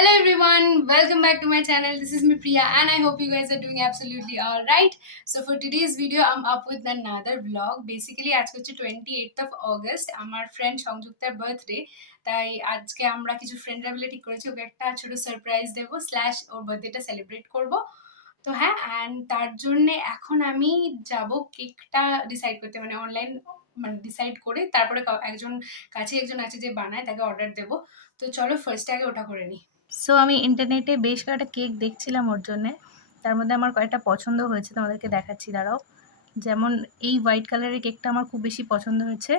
Hello everyone, welcome back to my channel. This is me Priya and I hope you guys are doing absolutely alright. So for today's video I'm up with another vlog. Basically আজকে হচ্ছে 28th of August আমার friend সংযুক্তার birthday, তাই আজকে আমরা কিছু ফ্রেন্ডরা মিলে ঠিক করেছি ওকে একটা ছোট সারপ্রাইজ দেবো স্ল্যাশ ওর বার্থডেটা সেলিব্রেট করব। তো হ্যাঁ, অ্যান্ড তার জন্যে এখন আমি যাব কেকটা ডিসাইড করতে, মানে অনলাইন ডিসাইড করে তারপরে একজন আছে যে বানায়, তাকে অর্ডার দেবো। তো চলো ফার্স্টে আগে ওটা করে নিই। সো আমি ইন্টারনেটে বেশ কয়েকটা কেক দেখছিলাম ওর জন্যে। তার মধ্যে আমার কয়েকটা পছন্দ হয়েছে, তোমাদেরকে দেখাচ্ছি, দাঁড়াও। যেমন এই হোয়াইট কালারের কেকটা আমার খুব বেশি পছন্দ হয়েছে।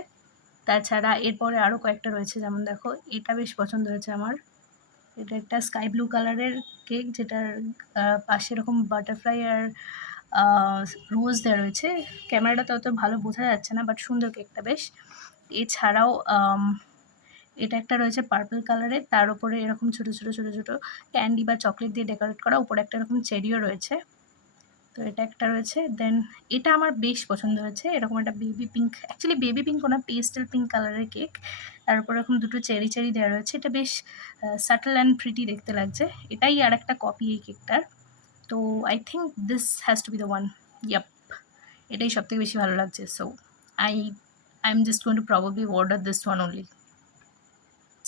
তাছাড়া এরপরে আরও কয়েকটা রয়েছে, যেমন দেখো এটা বেশ পছন্দ হয়েছে আমার। এটা একটা স্কাই ব্লু কালারের কেক, যেটার পাশে এরকম বাটারফ্লাই আর রোজ দেওয়া রয়েছে। ক্যামেরাটা অত ভালো বোঝা যাচ্ছে না, বাট সুন্দর কেকটা বেশ। এছাড়াও এটা একটা রয়েছে পার্পল কালারের, তার উপরে এরকম ছোট ছোট ছোট ছোট ক্যান্ডি বা চকলেট দিয়ে ডেকোরেট করা, উপরে একটা এরকম চেরিও রয়েছে। তো এটা একটা রয়েছে। দেন এটা আমার বেশ পছন্দ হয়েছে, এরকম একটা baby pink, actually baby pink না, পেস্টেল পিঙ্ক কালারের কেক। তার উপর এরকম দুটো চেরি চেরি দেওয়া রয়েছে। এটা বেশ সাটল অ্যান্ড প্রিটি দেখতে লাগছে। এটাই আর একটা কপি এই কেকটার। তো I think this has to be the one. Yup, এটাই সবথেকে বেশি ভালো লাগছে। So I am just going to probably order this one only.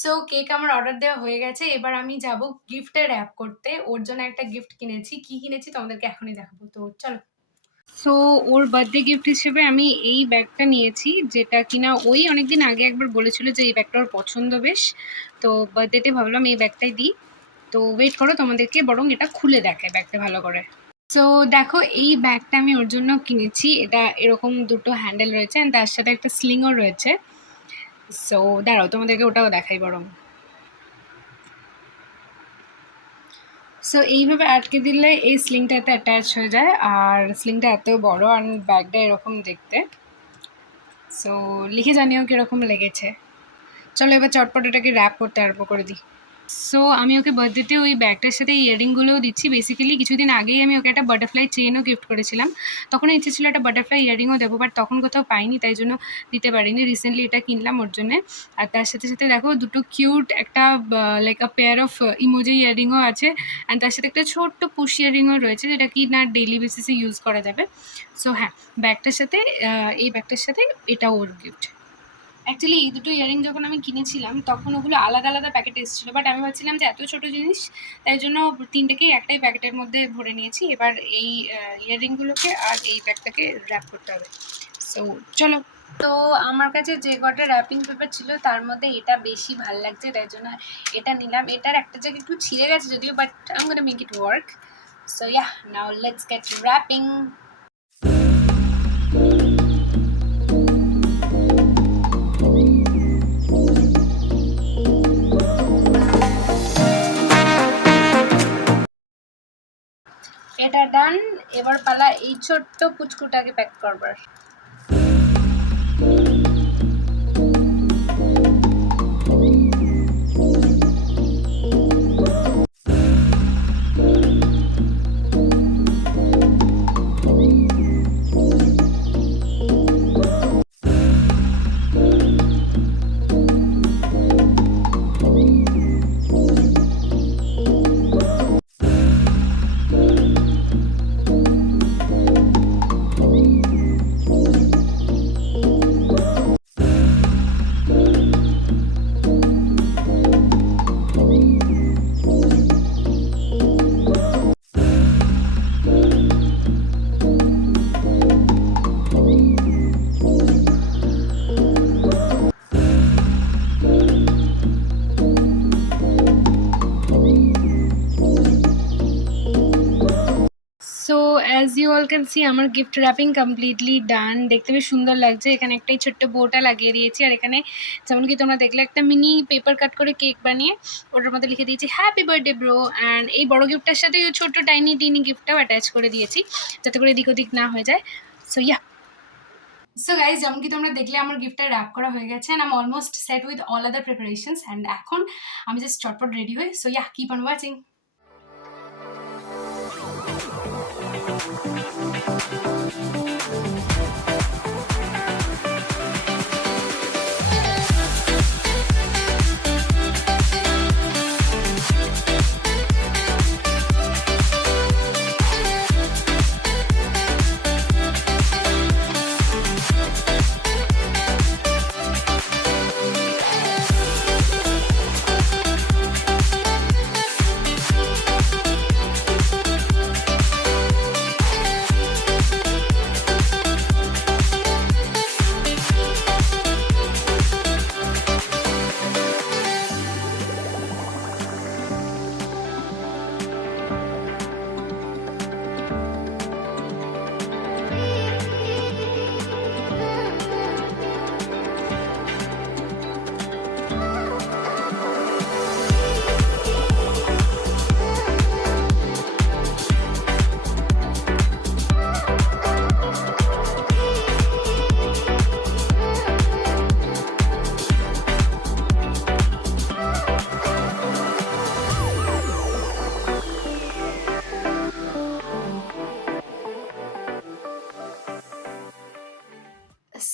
So cake আমার অর্ডার দেওয়া হয়ে গেছে, এবার আমি যাব গিফটে র্যাপ করতে। ওর জন্য একটা গিফট কিনেছি, কি কিনেছি তোমাদেরকে এখনই দেখাবো, তো চলো। সো ওর বার্থডে গিফট হিসেবে আমি এই ব্যাগটা নিয়েছি, যেটা কিনা ওই অনেকদিন আগে একবার বলেছিল যে এই ব্যাগটা ওর পছন্দ বেশ। তো বার্থডেতে ভাবলাম এই ব্যাগটাই দিই। তো ওয়েট করো, তোমাদেরকে বরং এটা খুলে দেখায় ব্যাগটা ভালো করে। সো দেখো, এই ব্যাগটা আমি ওর জন্য কিনেছি। এটা এরকম দুটো হ্যান্ডেল রয়েছে and তার সাথে একটা স্লিংও রয়েছে। সো দাঁড়াও, তোমাদেরকে ওটাও দেখাই বরং। সো এইভাবে আটকে দিলে এই স্লিংটা এতে অ্যাটাচ হয়ে যায়, আর স্লিংটা এত বড় আর ব্যাগটা এরকম দেখতে। সো লিখে জানিও কীরকম লেগেছে। চলো এবার চটপট এটাকে র্যাপ করতে আরম্ভ করে দিই। সো আমি ওকে বার্থডেতে ওই ব্যাগটার সাথে ইয়াররিংগুলোও দিচ্ছি। বেসিক্যালি কিছুদিন আগেই আমি ওকে একটা বাটারফ্লাই চেনও গিফট করেছিলাম। তখন ইচ্ছে ছিল একটা বাটারফ্লাই ইয়াররিংও দেবো, বাট তখন কোথাও পাইনি, তাই জন্য দিতে পারিনি। রিসেন্টলি এটা কিনলাম ওর জন্যে। আর তার সাথে সাথে দেখো দুটো কিউট একটা like a pair of emoji ইয়াররিংও আছে, অ্যান্ড তার সাথে একটা ছোট্ট পুশ ইয়াররিংও রয়েছে, যেটা কি না ডেইলি বেসিসে ইউজ করা যাবে। সো হ্যাঁ, ব্যাগটার সাথে এই ব্যাগটার সাথে এটাও ওর গিফট। অ্যাকচুয়ালি এই দুটো ইয়াররিং যখন আমি কিনেছিলাম তখন ওগুলো আলাদা আলাদা প্যাকেটে এসেছিলো, বাট আমি ভাবছিলাম যে এত ছোটো জিনিস, তাই জন্য তিনটেকেই একটাই প্যাকেটের মধ্যে ভরে নিয়েছি। এবার এই ইয়াররিংগুলোকে আর এই ব্যাগটাকে র্যাপ করতে হবে। সো চলো। তো আমার কাছে যে কটা র্যাপিং পেপার ছিল তার মধ্যে এটা বেশি ভালো লাগছে, তাই জন্য এটা নিলাম। এটার একটা জায়গায় একটু ছিঁড়ে গেছে যদিও, but I am gonna make it work. So yeah, now let's get wrapping. এটা ডান, এবার পালা এই ছোট্ট পুচকুটাকে প্যাক করবার। So as you all can see আমার গিফট র্যাপিং কমপ্লিটলি ডান। দেখতে বেশ সুন্দর লাগছে। এখানে একটাই ছোট্ট বোটা লাগিয়ে দিয়েছি, আর এখানে যেমন কি তোমরা দেখলে একটা মিনি পেপার কাট করে কেক বানিয়ে ওটার মধ্যে লিখে দিয়েছি হ্যাপি বার্থডে ব্রো। অ্যান্ড এই বড় গিফটটার সাথে ওই ছোট্ট টিনি গিফটটাও অ্যাটাচ করে দিয়েছি, যাতে করে এদিক ওদিক না হয়ে যায়। সো ইয়া, সো গাইজ, যেমন কি তোমরা দেখলে আমার গিফটটা র্যাপ করা হয়ে গেছে, and I M almost set with all other preparations. And এখন আমি জাস্ট চটপট রেডি হই। So yeah, keep on watching.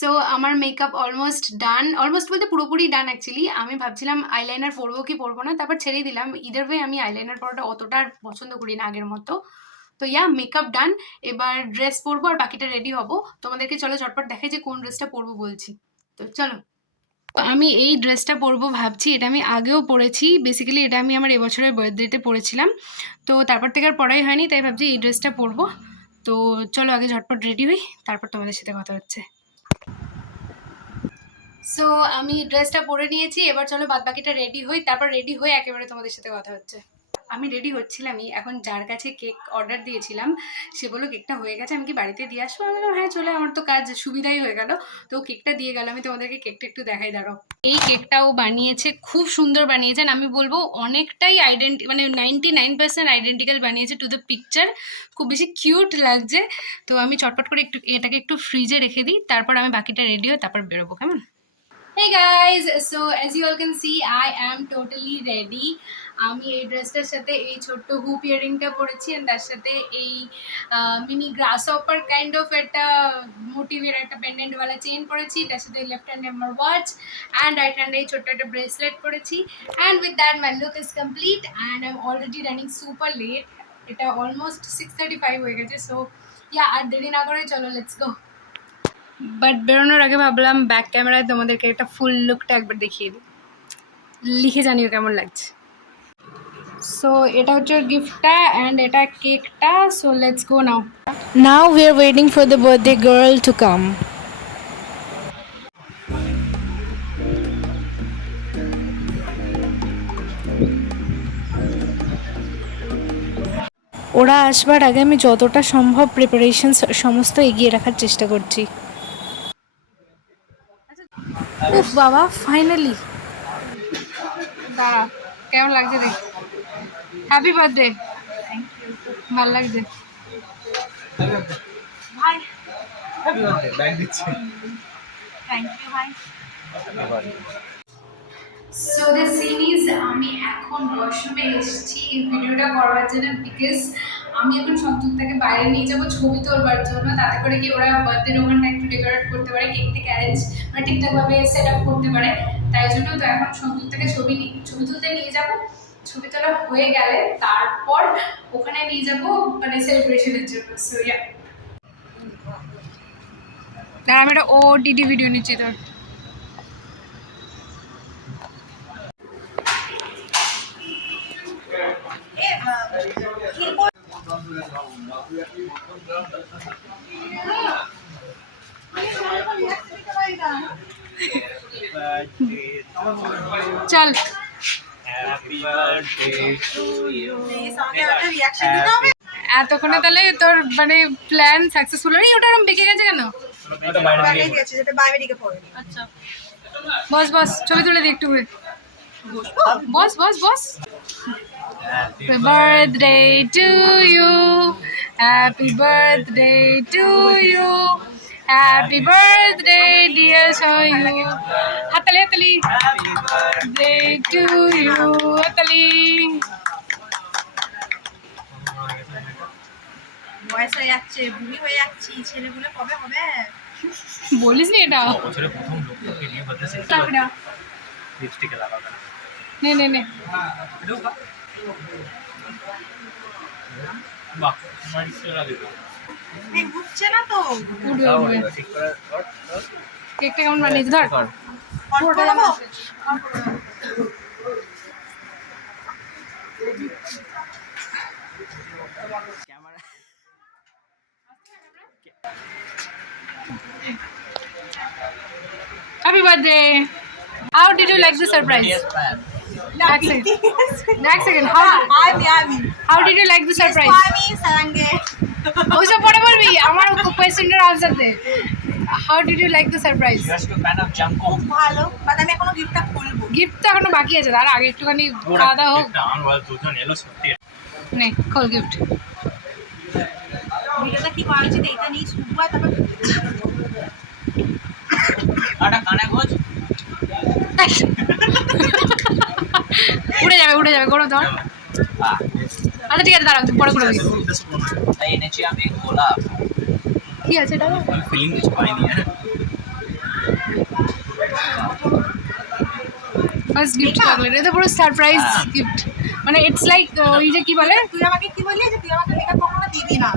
So আমার মেকআপ অলমোস্ট ডান, অলমোস্ট বলতে পুরোপুরি ডান অ্যাকচুয়ালি। আমি ভাবছিলাম আইলাইনার পরবো কি পরবো না, তারপর ছেড়েই দিলাম। ইদার ওয়ে আমি আইলাইনার পরাটা অতটা আর পছন্দ করি না আগের মতো। তো মেকআপ ডান। এবার ড্রেস পরবো আর বাকিটা রেডি হব। তোমাদেরকে চলো ঝটপট দেখাই যে কোন ড্রেসটা পরবো বলছি। তো চলো। আমি এই ড্রেসটা পরবো ভাবছি, এটা আমি আগেও পরেছি। বেসিক্যালি এটা আমি আমার এবছরের বার্থডেতে পরেছিলাম, তো তারপর থেকে আর পরাই হয়নি, তাই ভাবছি এই ড্রেসটা পরবো। তো চলো আগে ঝটপট রেডি হই, তারপর তোমাদের সাথে কথা হচ্ছে। সো আমি ড্রেসটা পরে নিয়েছি, এবার চলো বাদবাকিটা রেডি হই, তারপর রেডি হয়ে একেবারে তোমাদের সাথে কথা হচ্ছে। আমি রেডি হচ্ছিলামই, এখন যার কাছে কেক অর্ডার দিয়েছিলাম সে বললো কেকটা হয়ে গেছে, আমি কি বাড়িতে দিয়ে আসবো? আমি বললাম হ্যাঁ চলে, আমার তো কাজ সুবিধাই হয়ে গেল। তো কেকটা দিয়ে গেল, আমি তোমাদেরকে কেকটা একটু দেখাই, দাঁড়াও। এই কেকটাও বানিয়েছে, খুব সুন্দর বানিয়েছেন। আমি বলবো অনেকটাই মানে 99% আইডেন্টিক্যাল বানিয়েছে টু দ্য পিকচার। খুব বেশি কিউট লাগছে। তো আমি চটপট করে এটাকে একটু ফ্রিজে রেখে দিই, তারপর আমি বাকিটা রেডি হই, তারপর বেরোবো, কেমন? Hey guys, so as you all can see, I am totally ready. আমি এই ড্রেসটার সাথে এই ছোট্ট হুপ ইয়ারিংটা পরেছি, and তার সাথে এই mini glass hopper kind of একটা মোটিভের একটা পেন্ডেন্টওয়ালা চেইন পরেছি, তার সাথে লেফট হ্যান্ডে আমার ওয়াচ অ্যান্ড রাইট হ্যান্ডে এই ছোট্ট একটা ব্রেসলেট পরেছি। And with that my look is complete and I am already running super late. এটা অলমোস্ট 6:35 হয়ে গেছে। সো আর দেরি না করে চলো লেটস গো। বাট বেরোনোর আগে ভাবলাম ব্যাক ক্যামেরায় তোমাদেরকে একটা ফুল লুকটা একবার দেখিয়ে দিই, লিখে জানিও কেমন লাগছে। সো এটা হচ্ছে গিফটটা অ্যান্ড এটা কেকটা। So let's go now. Now we are waiting for the birthday girl to come. ওরা আসবার আগে আমি যতটা সম্ভব প্রিপারেশন সমস্ত এগিয়ে রাখার চেষ্টা করছি। উফ বাবা, ফাইনালি। দাঁড়া, কেমন লাগছে দেখ। Happy birthday. ভালো লাগছে ভাই। সো দ্য সিন ইজ, আমি এখন ওয়াশরুমে এসেছি এই ভিডিওটা করবার জন্য, বিকজ আমি এখন সন্তোষটাকে বাইরে নিয়ে যাবো ছবি তোলবার জন্য, তাতে করে কি ওরা বার্থডের ওখানটা একটু ডেকোরেট করতে পারে, কেকটাকে অ্যারেঞ্জ মানে ঠিকঠাকভাবে সেট আপ করতে পারে, তাই জন্য। তো এখন সন্তোষটাকে ছবি তুলতে নিয়ে যাবো। ছবি তোলা হয়ে গেলে তারপর ওখানে নিয়ে যাবো মানে সেলিব্রেশনের জন্য। সো আমি একটা OTT ভিডিও নিচ্ছি তোর। চল। এতক্ষণে তাহলে তোর মানে প্ল্যান সাকসেসফুল হয়নি? ওটা এরকম বেঁকে গেছে কেন? আচ্ছা বস বস, ছবি তুলে দিই একটু করে। বস বস বস। Happy birthday to you, happy birthday to you, happy birthday dear Soyu. Hatali hatali. Happy birthday to you, hatali. বয়স হয়ে যাচ্ছে, বুড়ি হয়ে যাচ্ছি, ছেলেগুলো কবে হবে? বলিস নি এটা। বছরের প্রথম লোককে নিয়ে বলতেছে লিপস্টিক লাগাবে না। নে নে নে। বাহ, মাইসে লাগে তো। এই উঠছে না তো। উঠবে উঠবে। ঠিক করে ধর। কেকটা কেমন বানিয়েছিস ধর। অন করবো? Camera Happy birthday. How did you like the surprise? Next second. How did you like the surprise? আমি সারাঙ্গে। ওইসব পরে বলবি, আমার কোয়েশ্চেনটার আনসার দে। How did you like the surprise? ইউএসকে ফ্যান অফ জাঙ্কো। খুব ভালো, বাট আমি এখনো গিফটটা খুলবো। গিফট তো এখনো বাকি আছে, তার আগে একটুখানি খাওয়া দাওয়া হোক। একটা আন ওয়াল দুজন এলো সত্যি। নে খোল গিফট। ভিডিওটা কি করা উচিত? এইটা নিয়ে শুরু হয়, তারপর আটা কানে গোজ। উড়ে যাবে করো তো। আচ্ছা ঠিক আছে, দাঁড়াও পরে করে দিই। তাই এনেছি আমি গোলাপ। কি আছে এটা? ফিলিং কিছু পাইনি। ফার্স্ট গিফট চকলেট, এটা পুরো সারপ্রাইজ গিফট, মানে ইটস লাইক ওই যে কি বলে, তুই আমাকে কি বললি যে তুই আমাকে মেকআপ কখনো দিবি না?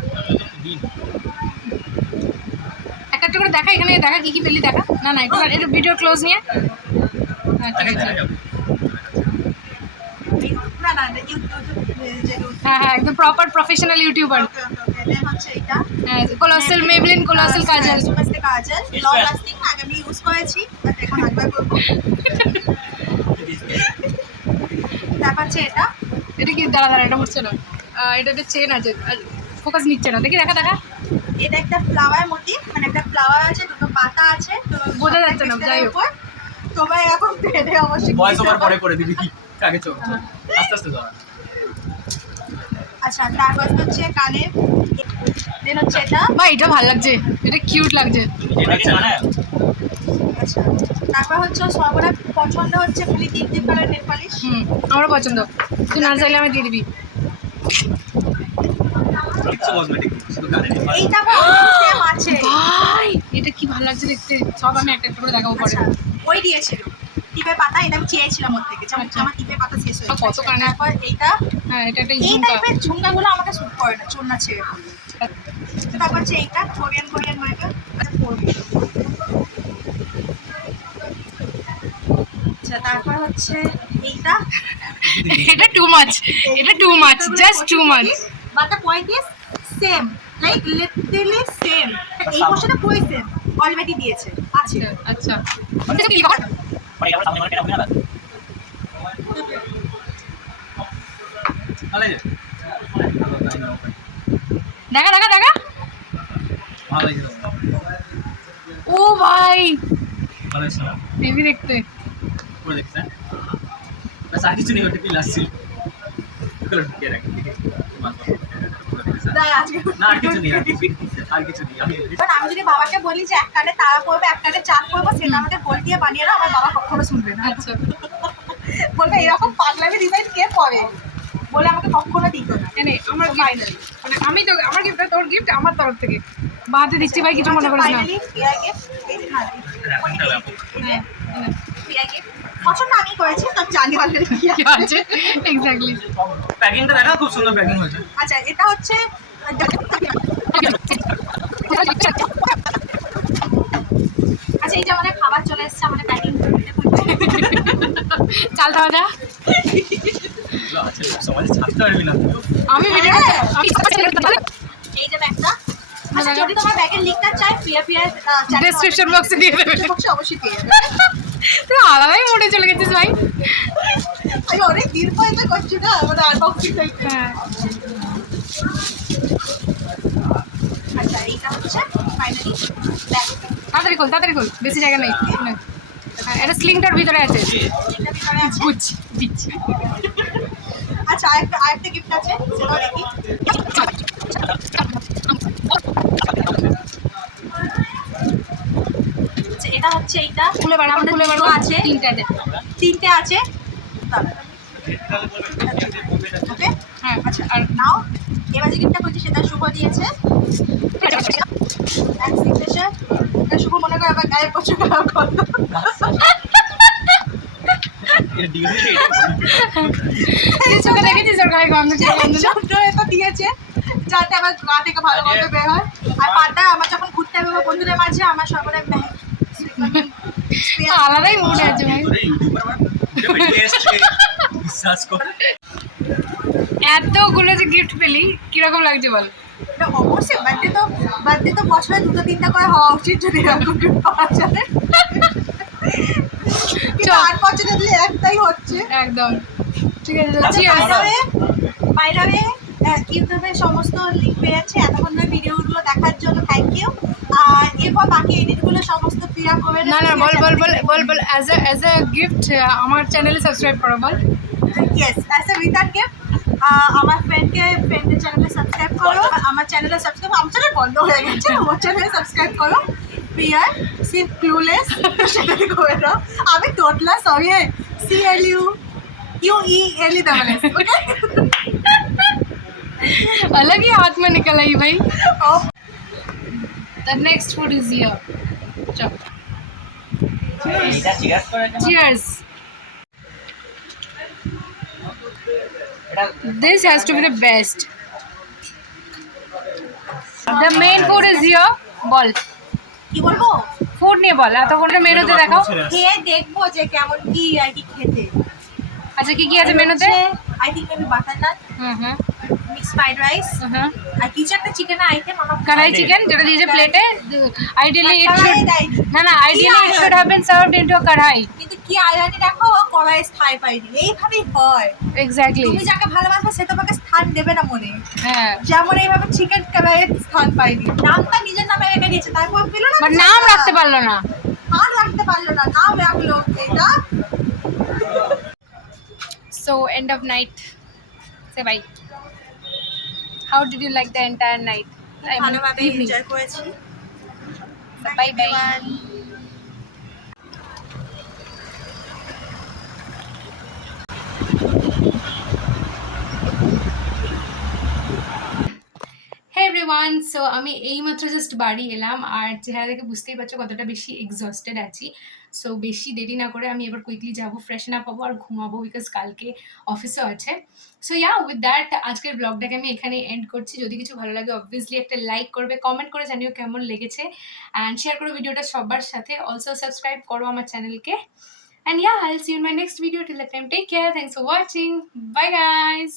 একটা একটা করে দেখা, এখানে দেখা কি কি পেলি দেখা। না না, এটা ভিডিও ক্লোজ নিয়ে, হ্যাঁ ঠিক আছে, না না ইউটিউব হ্যাঁ হ্যাঁ একদম প্রপার প্রফেশনাল ইউটিউবার। দেন হচ্ছে এটা হ্যাঁ কোলাসেল, মেবলিন কোলাসেল কাজল, কাজল লং লাস্টিং, আগে আমি ইউজ করেছি আর এখন একবার করবো। তারপর হচ্ছে এটা, এটা কি, দাঁড়া দাঁড়া, এটা হচ্ছে না, এটা চেন আছে, ফোকাস নিচ্ছে না, দেখি দেখা দেখা, এটা একটা ফ্লাওয়ার মোটিভ, মানে একটা ফ্লাওয়ার আছে, দুটো পাতা আছে, তো বোঝা যাচ্ছে না, যাই হোক। তোমার এখন পেটে অবশ্যই ভয়েস ওভার পরে করে দিবি কি আগে চল আস্তে আস্তে ধর। আচ্ছা তারপর হচ্ছে কানের, দেন হচ্ছে এটা। ভাই এটা ভালো লাগছে, এটা কিউট লাগছে। আচ্ছা তারপর হচ্ছে সর্বদা পছন্দ হচ্ছে খালি deep deep colour nail polish. আমারও পছন্দ, তুই না চাইলে আমি দিয়ে দিবি। কিছু কসমেটিক শুধু কানে এইটা সেম আছে। ভাই এটা কি ভালো লাগছে দেখতে, সব আমি একটা একটা করে দেখাবো পরে। আচ্ছা ওই দিয়েছিল টিপের পাতা, এটা আমি চেয়েছিলাম ওর থেকে, যেমন আচ্ছা। আমার টিপের পাতা শেষ হয়ে কত কানে। তারপর এইটা, হ্যাঁ এটা একটা এই ঝুমকা, টাইপের ঝুমকাগুলো আমাকে স্যুট করে না, চুল না ছেড়ে পড়লে। তারপর হচ্ছে এইটা কোরিয়ান মার্কা, আচ্ছা তারপর হচ্ছে এইটা, এটা টু মাচ, এটা too much, just too much. but the point is same, like literally same, এই পোর্শনটা পুরো সেম অলরেডি দিয়েছে আছে। আচ্ছা পরে আমরা সামনে মার্কেট হবে না ভালো লাগে দেখা দেখা দেখা, ভালো লাগে ও ভাই ভালো আছে না হেভি দেখতে। পুরো দেখতে बस আর কিছু নেই, ওটা কি লাস্ট কলর ঢুকিয়ে রাখি ঠিক আছে না আজকে না আর কিছু নেই, আর কিছু নেই আমি কারণ আমি যদি বাবাকে বলি যে এক কানে তারা পড়বে এক কানে চাঁদ পড়বো, সেটা আমাকে গোল দিয়ে বানিয়ে দাও, আমার বাবা কখনো শুনবে না, আচ্ছা বলবে এরকম পাগলামি ডিজাইন কে পরে, বলে আমাকে কখনো দিত না। এনে আমার ফাইনালি, মানে আমি তো আমার গিফট, তোর গিফট আমার তরফ থেকে বাদে দিচ্ছি ভাই, কিছু মনে করিস না। ফাইনালি পিয়া গিফট, এই যে না হ্যাঁ এনে। পিয়া গিফট পছন্দ আমি করেছি, তো জানি অলরেডি কি কি আছে। আছে এক্স্যাক্টলি। প্যাকিংটা দেখা খুব সুন্দর প্যাকিং হয়েছে। আচ্ছা এটা হচ্ছে আচ্ছা এই যে আমাদের খাবার চলে এসেছে, আমাদের প্যাকিং চাল খাওয়া যা, আছে সমাজে ছাড়তে পারবি না আমি ভিডিও এই যে ব্যাগটা। আচ্ছা যদি তোমার ব্যাগের লিংকটা চাই পিয়া ডেসক্রিপশন বক্সে দিয়ে দেবে, বক্সে অবশ্যই পেয়ে যাবে। তুই আলাদাই মোড়ে চলে গেছিস ভাই। আমি অনেক দিন পর এটা করছি না, আমাদের আনবক্সিং হ্যাঁ আচ্ছা এইটা হচ্ছে ফাইনালি ব্যাগ, তাড়াতাড়ি খোল, বেশি জায়গা নেই। হ্যাঁ এটা স্লিংটার ভিতরে আছে, এটা ভিতরে আছে। বুঝছি দিচ্ছি। আচ্ছা আরেকটা গিফট আছে, সেটাও দেখি। আচ্ছা, এটা হচ্ছে এইটা খুলে বার আমাদের খুলে বার দুটো আছে, তিনটে আছে ওকে। হ্যাঁ আচ্ছা আর নাও এবার যে গিফটটা করছি সেটা শুভ দিয়েছে, এক সিগনেচার, এটা শুভ মনে করে আবার গায়ের প্রচুর খারাপ করতো। এটা ডিগ্রি চোখে দেখেছিস ওর গায়ে গন্ধ ছিল, গন্ধ না? চন্দ্র এটা দিয়েছে যাতে আমার গা থেকে ভালো গন্ধ বের হয়, আর পাটা আমার যখন ঘুরতে হবে বন্ধুদের মাঝে আমার সর্বদা আলাদাই মুডে আছে ভাই। বিশ্বাস কর এতগুলো যে গিফট পেলি কিরকম লাগছে বল? এটা অবশ্যই বার্থডে তো বছরে 2-3টা করে হওয়া উচিত, যদি এরকম gift পাওয়া যায়। কিন্তু 8 বছরে দিলে একটাই হচ্ছে। একদম ঠিক আছে, আচ্ছা, যাচ্ছি। বাইরে ইউটিউবে সমস্ত লিঙ্ক পেয়েছে, এতক্ষণ ধরে ভিডিওগুলো দেখার জন্য থ্যাংক ইউ। আর এরপর বাকি এডিটগুলো সমস্ত প্রিয়া করে না না বল বল বল বল বল অ্যাজ এ গিফট আমার চ্যানেলে সাবস্ক্রাইব করো বল। Yes as a return gift আমার ফ্রেন্ডের চ্যানেলে সাবস্ক্রাইব করো, আমার চ্যানেলে সাবস্ক্রাইব, আমার চ্যানেল বন্ধ হয়ে গেছে, আমার চ্যানেলে সাবস্ক্রাইব করো। প্রিয়ার সিফ ক্লুলেস সেটাকে করে দাও, আমি টোটলা সরি CLUELESS ওকে। अलग ही हाथ में निकल आई भाई। The next food is here. चल এটা চিয়ার্স করে cheers. This has to be the best. The main food is here. বল কি বলবো, ফুড নিয়ে বল, এতক্ষণ মেনুতে দেখাও। খেয়ে দেখবো যে কেমন কি আর কি খেতে। আচ্ছা কি কি আছে মেনুতে? I think maybe butter naan, hmm hmm mix fried rice, hmm. আর কিছু একটা চিকেনের আইটেম আমার কড়াই চিকেন যেটা দিয়েছে প্লেটে, আইডিয়ালি ইট কড়াইয়ে শুড, দেয়নি। না না, ideally it should have been served into a কড়াই। কিন্তু কি আইরানি দেখো, কড়াইয়ে স্থায়ী পাইনি। এইভাবেই হয়, এক্স্যাক্টলি। তুমি যাকে ভালোবাসবে সে তোমাকে স্থান দেবে না মনে। হ্যাঁ, যেমন এইভাবে চিকেন কড়াইয়ে স্থান পাইনি, নামটা নিজের নামে রেখে দিয়েছে, তারপর পেলো না, বাট নাম রাখতে পারলো না। আর রাখতে পারলো না, নাম রাখলো এটা। So end of night. Say bye. How did you like the entire night? ভালোভাবে evening. এনজয় করেছি। Bye bye. Hey everyone, so আমি এইমাত্র জাস্ট বাড়ি এলাম আর চেহারা দেখে বুঝতেই পারছো কতটা বেশি এক্সস্টেড আছি। সো বেশি দেরি না করে আমি এবার কুইকলি যাবো, ফ্রেশন আপ হবো আর ঘুমাবো, বিকজ কালকে অফিসও আছে। সো ইয়া, উইথ দ্যাট আজকের ব্লগটাকে আমি এখানে এন্ড করছি। যদি কিছু ভালো লাগে অবভিয়াসলি একটা লাইক করবে, কমেন্ট করে জানিও কেমন লেগেছে, অ্যান্ড শেয়ার করো ভিডিওটা সবার সাথে। অলসো সাবস্ক্রাইব করো আমার চ্যানেলকে। And yeah, I will see you in my next video. Till that time take care, thanks for watching, bye guys.